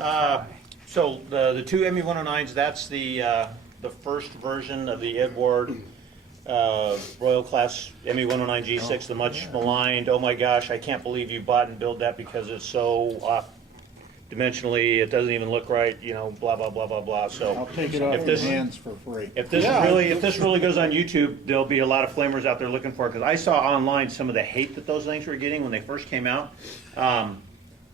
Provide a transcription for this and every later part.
So the two ME-109s, that's the first version of the Eduard Royal Class ME-109 G6, the much maligned. Oh my gosh, I can't believe you bought and built that because it's so off dimensionally. It doesn't even look right. You know, blah blah blah blah blah. So I'll take it off your hands for free. if this really goes on YouTube, there'll be a lot of flamers out there looking for it, because I saw online some of the hate that those things were getting when they first came out.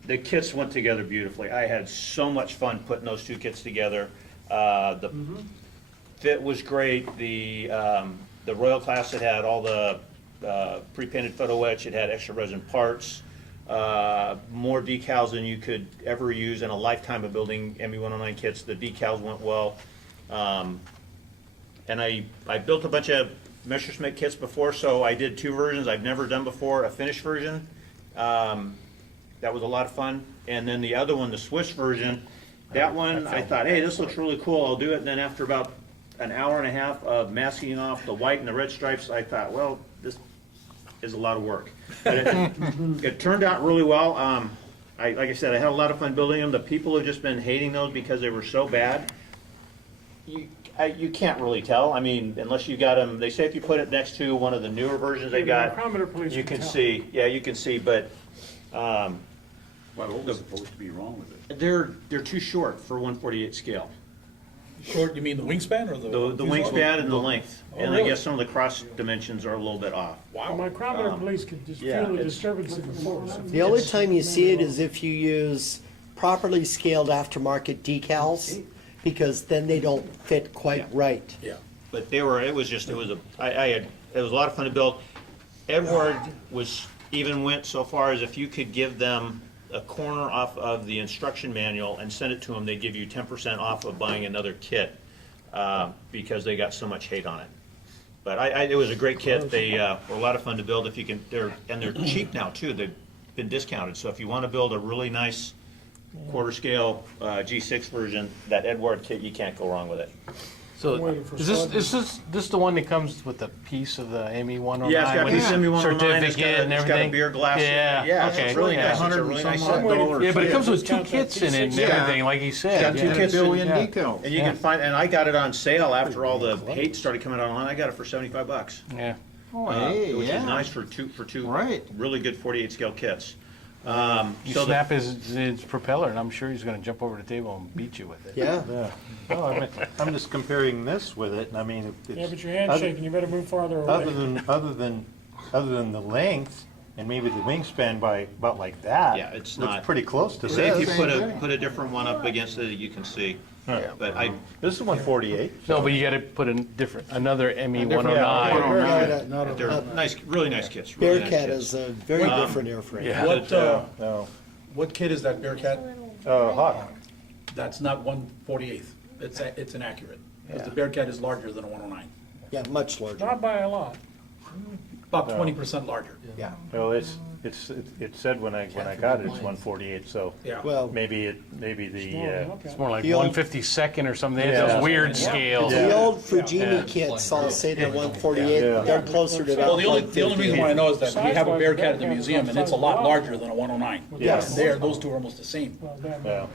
The kits went together beautifully. I had so much fun putting those two kits together. The fit was great. The Royal Class, it had all the pre-painted photo etch. It had extra resin parts, more decals than you could ever use in a lifetime of building ME-109 kits. The decals went well. And I built a bunch of Messerschmitt kits before, so I did two versions. I've never done before a finished version. That was a lot of fun. And then the other one, the Swiss version, that one I thought, hey, this looks really cool, I'll do it. And then after about an hour and a half of masking off the white and the red stripes, I thought, well, this is a lot of work. But it turned out really well. Like I said, I had a lot of fun building them. The people have just been hating those because they were so bad. You can't really tell. I mean, unless you got them. They say if you put it next to one of the newer versions they got, you can see. Yeah, you can see. But what was supposed to be wrong with it? they're too short for 1/48 scale. Short, you mean the wingspan or The wingspan and the length, and I really? guess some of the cross dimensions are a little bit off. Wow. My micrometer police can just feel the disturbance in the force. The only time you see it is if you use properly scaled aftermarket decals, because then they don't fit quite right. Yeah. But it was a lot of fun to build. Eduard went so far as if you could give them a corner off of the instruction manual and send it to them, they give you 10% off of buying another kit, because they got so much hate on it. But it was a great kit. They were a lot of fun to build. If you can, they're cheap now too. They've been discounted. So if you want to build a really nice quarter scale G6 version, that Eduard kit, you can't go wrong with it. So is this the one that comes with a piece of the ME-109? Yeah, it's got a piece of ME-109. Certificate and It's got a everything? beer glass. Yeah, okay. It's really Yeah. nice. It's a really nice set. Yeah, but it comes with two kits in it and everything, like he said. It's got two kits Billion Yeah. decals. And you can find, and I got it on sale after all the hate started coming out online. I got it for $75, Yeah. which is nice for two Right. really good 48 scale kits. You So snap his propeller, and I'm sure he's going to jump over the table and beat you with it. Yeah. Yeah. No, I mean, I'm just comparing this with it, and I mean, it's. Yeah, but your hand's shaking, you better move farther away. Other than the length, and maybe the wingspan by about like that. Yeah, it's looks not- pretty close to say if you this. put a different one up against it, you can see. But This is 148. No, but you got to put another ME-109. Yeah, they're nice, really nice kits. Really nice Bearcat kits. is a very different airframe. Yeah. No, What kit is that, Bearcat? Hawk. That's not 1/48. It's inaccurate. Because the Bearcat is larger than a 109. Yeah, much larger. Not by a lot. About 20% larger. Yeah. Well, it said when I got it, it's 148, so Yeah. Well, maybe the, Okay. It's more like The old- 152nd or something. They have Yeah. those weird scales. the old Fujimi kits all say they're 148. Yeah. They're closer to Well, about the only reason why I know is that we have a Size-wise, Bearcat at the Bearcat museum, and is it's a lot about larger than a 109. Yes. Those two are almost the same. Well, damn. well,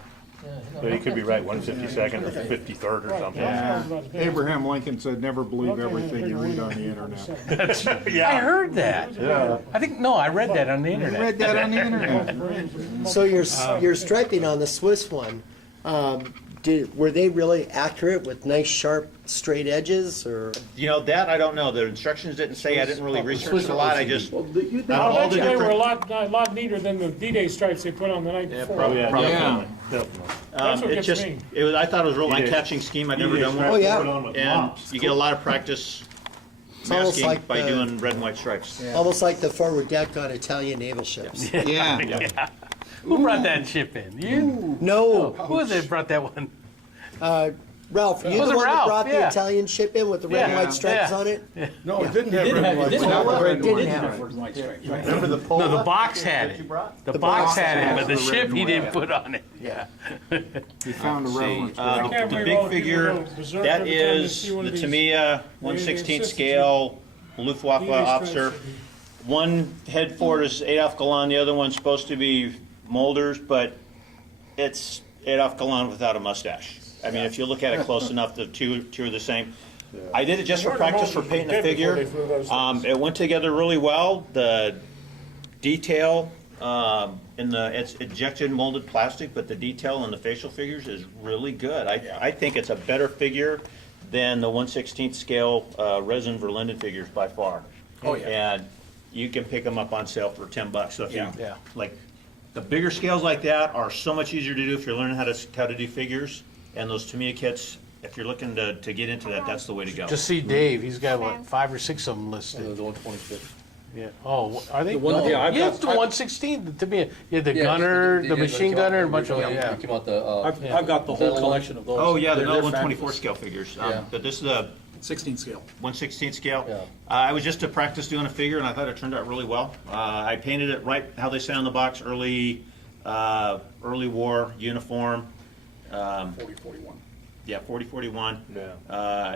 so you could be right, 152nd or 53rd or something. Abraham Lincoln said, never believe everything you read on the internet. I heard that. Yeah. I read that on the I internet. read that on the internet. So your striping on the Swiss one, were they really accurate with nice sharp straight edges, or? You know, that I don't know. The instructions didn't say. I didn't really research it a lot. I just, I'll all the bet you they were different, a lot neater than the D-Day stripes they put on the night before. probably. Yeah. That's what it gets just, me. I thought it was a real Yeah. eye-catching scheme. I'd never done Oh, one. yeah. And you get a lot of practice almost masking like by the- doing red and white stripes. Almost like the forward deck on Italian naval ships. Yeah. Who brought that ship in? You? No, Who was it that brought that one? Ralph, you Was the it one that Ralph? brought the Yeah. Italian ship in with the red and Yeah. white stripes Yeah. on it? No, it didn't have It red and white. didn't have stripes. red didn't and have white stripes, right? Remember the pole? No, the box had it. The box had it, but the ship he didn't put on it. Yeah. He found a reference. I can't The believe big all the people figure, go berserk that every time they is see one the of these. Tamiya 1/16 scale Luftwaffe D-Day stripes. officer. One head forward is Adolf Galan, the other one's supposed to be Mulders, but it's Adolf Galland without a mustache. I mean, if you look at it close enough, the two are the same. I did it just for practice for painting a figure. It went together really well. The detail it's injected molded plastic, but the detail in the facial figures is really good. I think it's a better figure than the 1/16 scale resin Verlinden figures by far. Oh, yeah. And you can pick them up on sale for $10. So if you Yeah. like, the bigger scales like that are so much easier to do if you're learning how to do figures. And those Tamiya kits, if you're looking to get into that, that's the way to go. Just see Dave, he's got what, 5 or 6 of them listed. The 126. Yeah. Oh, are they? The one- No. yeah, I've Yeah, got- it's the I've- 116, to me, yeah, the Yeah, gunner, the yeah, machine came gunner, out- and a bunch of, yeah, yeah. Came out the, I've got the whole Metal one. collection of those. Oh, yeah, the They're- Mel they're 124 fabulous. scale figures. Yeah. But this is a 16 scale. 1/16 scale. Yeah. I was just to practice doing a figure, and I thought it turned out really well. I painted it right how they say on the box, early war uniform. 40-41. Yeah, 40-41. Yeah.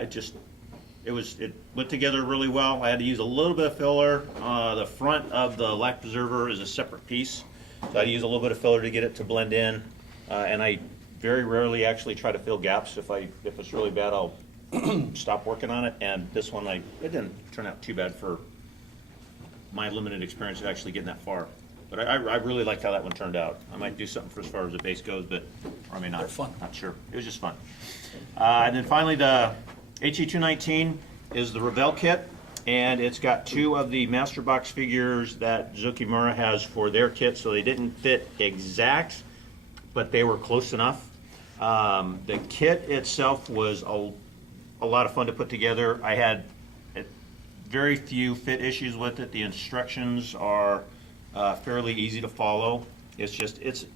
It went together really well. I had to use a little bit of filler. The front of the life preserver is a separate piece, so I had to use a little bit of filler to get it to blend in. And I very rarely actually try to fill gaps. If it's really bad, I'll stop working on it. And this one, it didn't turn out too bad for my limited experience of actually getting that far. But I really liked how that one turned out. I might do something for as far as the base goes, but or I may not. They're fun. Not sure. It was just fun. And then finally, the HE219 is the Revell kit, and it's got 2 of the Master Box figures that Zukimura has for their kit, so they didn't fit exact, but they were close enough. The kit itself was a lot of fun to put together. I had very few fit issues with it. The instructions are fairly easy to follow. It's just, it's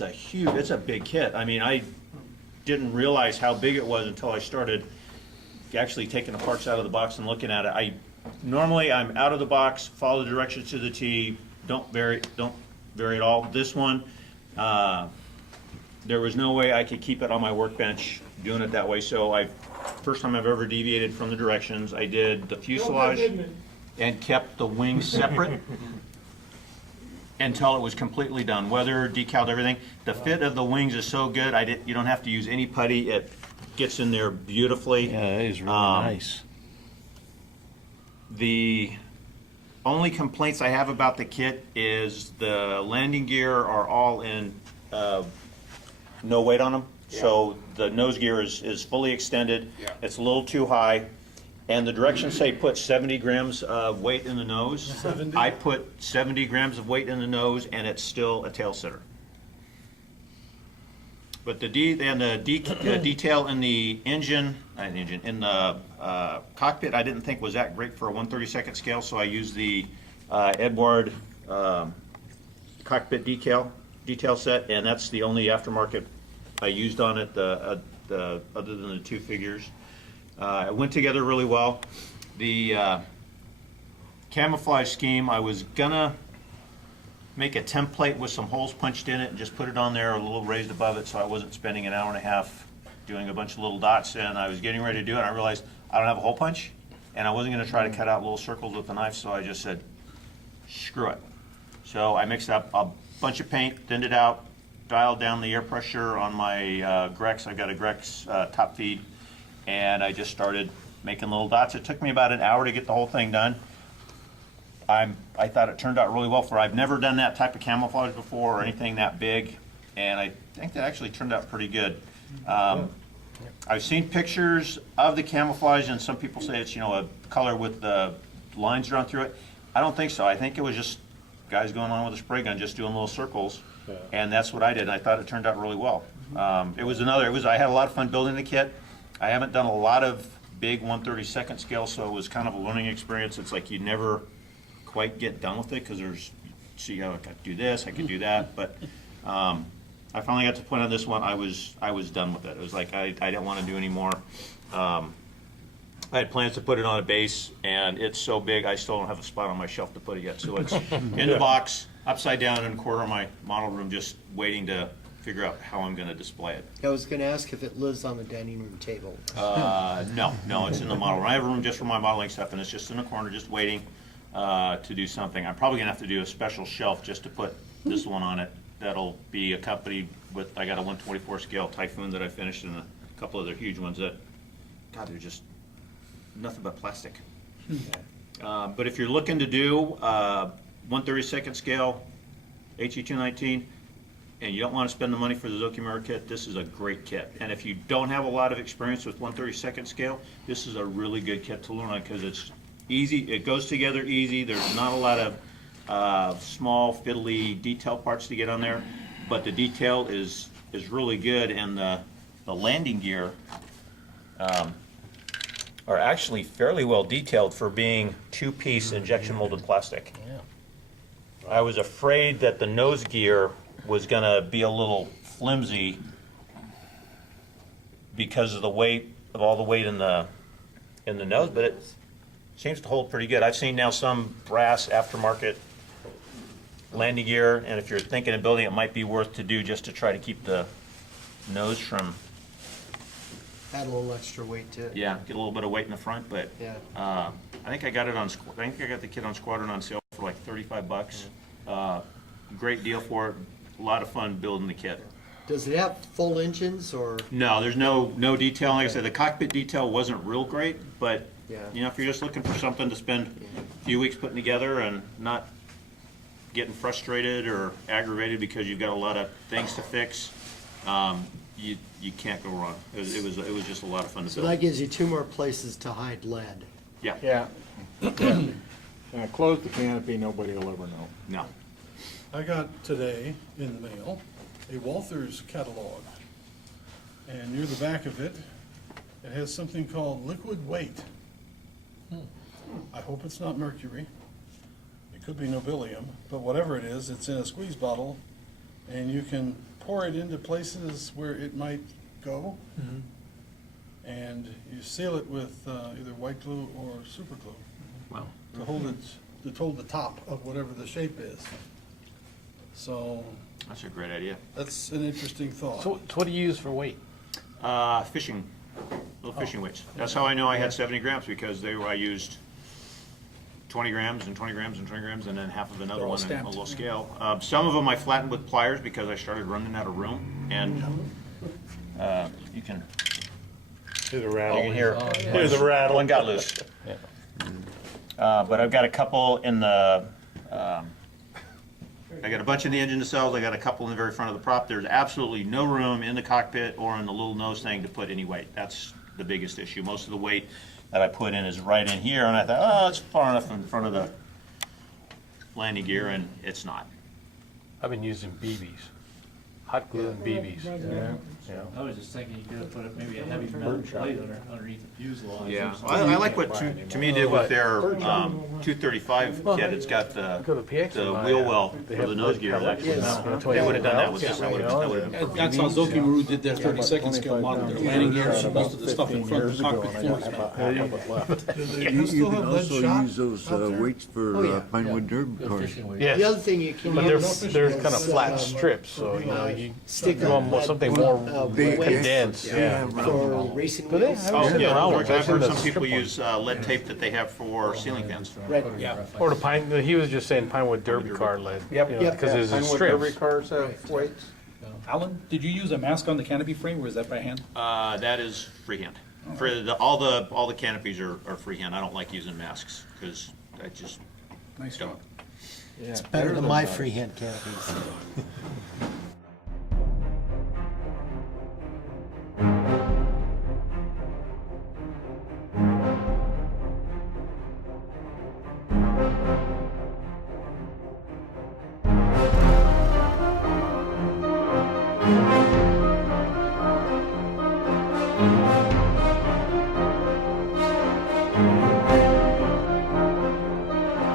a big kit. I mean, I didn't realize how big it was until I started actually taking the parts out of the box and looking at it. Normally I'm out of the box, follow the directions to the T, don't vary at all. This one, there was no way I could keep it on my workbench doing it that way. So first time I've ever deviated from the directions. I did the fuselage and kept the wings separate until it was completely done. Weather, decaled, everything. The fit of the wings is so good. You don't have to use any putty. It gets in there beautifully. Yeah, it is really nice. The only complaints I have about the kit is the landing gear are all in no weight on them. So the nose gear is fully extended. It's a little too high. And the directions say put 70 grams of weight in the nose. 70? I put 70 grams of weight in the nose, and it's still a tail sitter. But the detail in the in the cockpit, I didn't think was that great for a 1/32 scale, so I used the Eduard cockpit detail set, and that's the only aftermarket I used on it, other than the 2 figures. It went together really well. The camouflage scheme, I was gonna make a template with some holes punched in it and just put it on there a little raised above it, so I wasn't spending an hour and a half doing a bunch of little dots. And I was getting ready to do it, and I realized I don't have a hole punch, and I wasn't gonna try to cut out little circles with a knife, so I just said, screw it. So I mixed up a bunch of paint, thinned it out, dialed down the air pressure on my Grex. I've got a Grex top feed, and I just started making little dots. It took me about an hour to get the whole thing done. I thought it turned out really well I've never done that type of camouflage before or anything that big, and I think that actually turned out pretty good. I've seen pictures of the camouflage, and some people say it's a color with the lines drawn through it. I don't think so. I think it was just guys going on with a spray gun just doing little circles, and that's what I did. And I thought it turned out really well. I had a lot of fun building the kit. I haven't done a lot of big 1/32 scale, so it was kind of a learning experience. It's like you never quite get done with it because I could do this, I could do that, but I finally got to the point on this one. I was done with it. It was like I didn't want to do any more. I had plans to put it on a base, and it's so big I still don't have a spot on my shelf to put it yet. So it's in the box, upside down in a corner of my model room, just waiting to figure out how I'm going to display it. I was gonna ask if it lives on the dining room table. No, it's in the model room. I have a room just for my modeling stuff, and it's just in the corner, just waiting to do something. I'm probably gonna have to do a special shelf just to put this one on it. that'll be accompanied with, I got a 124 scale Typhoon that I finished and a couple other huge ones that, God, they're just nothing but plastic. But if you're looking to do 1/32 scale HE219 and you don't want to spend the money for the Zoki mirror kit, this is a great kit. And if you don't have a lot of experience with 1/32 scale, this is a really good kit to learn on because it's easy, it goes together easy, there's not a lot of small fiddly detail parts to get on there, but the detail is really good, and the landing gear are actually fairly well detailed for being two-piece injection molded plastic. I was afraid that the nose gear was gonna be a little flimsy because of the weight, of all the weight in the nose, but it seems to hold pretty good. I've seen now some brass aftermarket landing gear, and if you're thinking of building, it might be worth to do just to try to keep the nose from, Add a little extra weight to it. yeah, get a little bit of weight in the front, but Yeah. I think I got it on, I think I got the kit on Squadron on sale for like $35. Great deal for it, a lot of fun building the kit. Does it have full engines or? No, there's no detail. Like I said, the cockpit detail wasn't real great, but Yeah. you know, if you're just looking for something to spend a few weeks putting together and not getting frustrated or aggravated because you've got a lot of things to fix, you can't go wrong. It was just a lot of fun to So build. that gives you 2 more places to hide lead. Yeah. Yeah. Close the canopy, nobody will ever know. No. I got today in the mail a Walther's catalog. And near the back of it, it has something called liquid weight. I hope it's not mercury. It could be nobelium, but whatever it is, it's in a squeeze bottle, and you can pour it into places where it might go. And you seal it with either white glue or super glue Well, to hold the top of whatever the shape is. So that's a great idea. that's an interesting thought. So what do you use for weight? Fishing, little fishing weights. That's how I know I had 70 grams because I used 20 grams and 20 grams and 20 grams and then half of another They're all one in a stamped. little scale. Some of them I flattened with pliers because I started running out of room, and you can There's a rattle. hear. There's a rattle. One got loose. But I've got a couple in the, I got a bunch in the engine nacelles, I got a couple in the very front of the prop. There's absolutely no room in the cockpit or in the little nose thing to put any weight. That's the biggest issue. Most of the weight that I put in is right in here, and I thought, oh, it's far enough in front of the landing gear, and it's not. I've been using BBs, hot glue and BBs. I was just thinking you could have put maybe a heavy metal plate underneath the fuselage. Yeah, or something. I like what to me did with their 235 kit. It's got the wheel well for the nose gear. Actually, they would have done that with this. That would have been. That's how Zoki Maru did their 32nd scale model, their landing gears, most of the stuff in front of the cockpit floor is metal. You still have lead also shot use those out there? weights for Oh, yeah. Pinewood Derby cars. The other Yes, thing you can but they're use kind of is, flat strips, so you know you stick want something more Big, condensed. Yeah. for racing Do they? wheels. I haven't seen Yeah, around I've ones. I've seen heard the some people strip ones. use lead tape that they have for ceiling fans. Right. Yeah. Or the pine. He was just saying Pinewood Derby car lead. Yep. You know, because there's a Pinewood Derby strips. cars have weights. Alan, did you use a mask on the canopy frame, or is that by hand? That is freehand. For all the canopies are freehand. I don't like using masks because I just Nice don't. job. It's better than my freehand canopies. Thank you.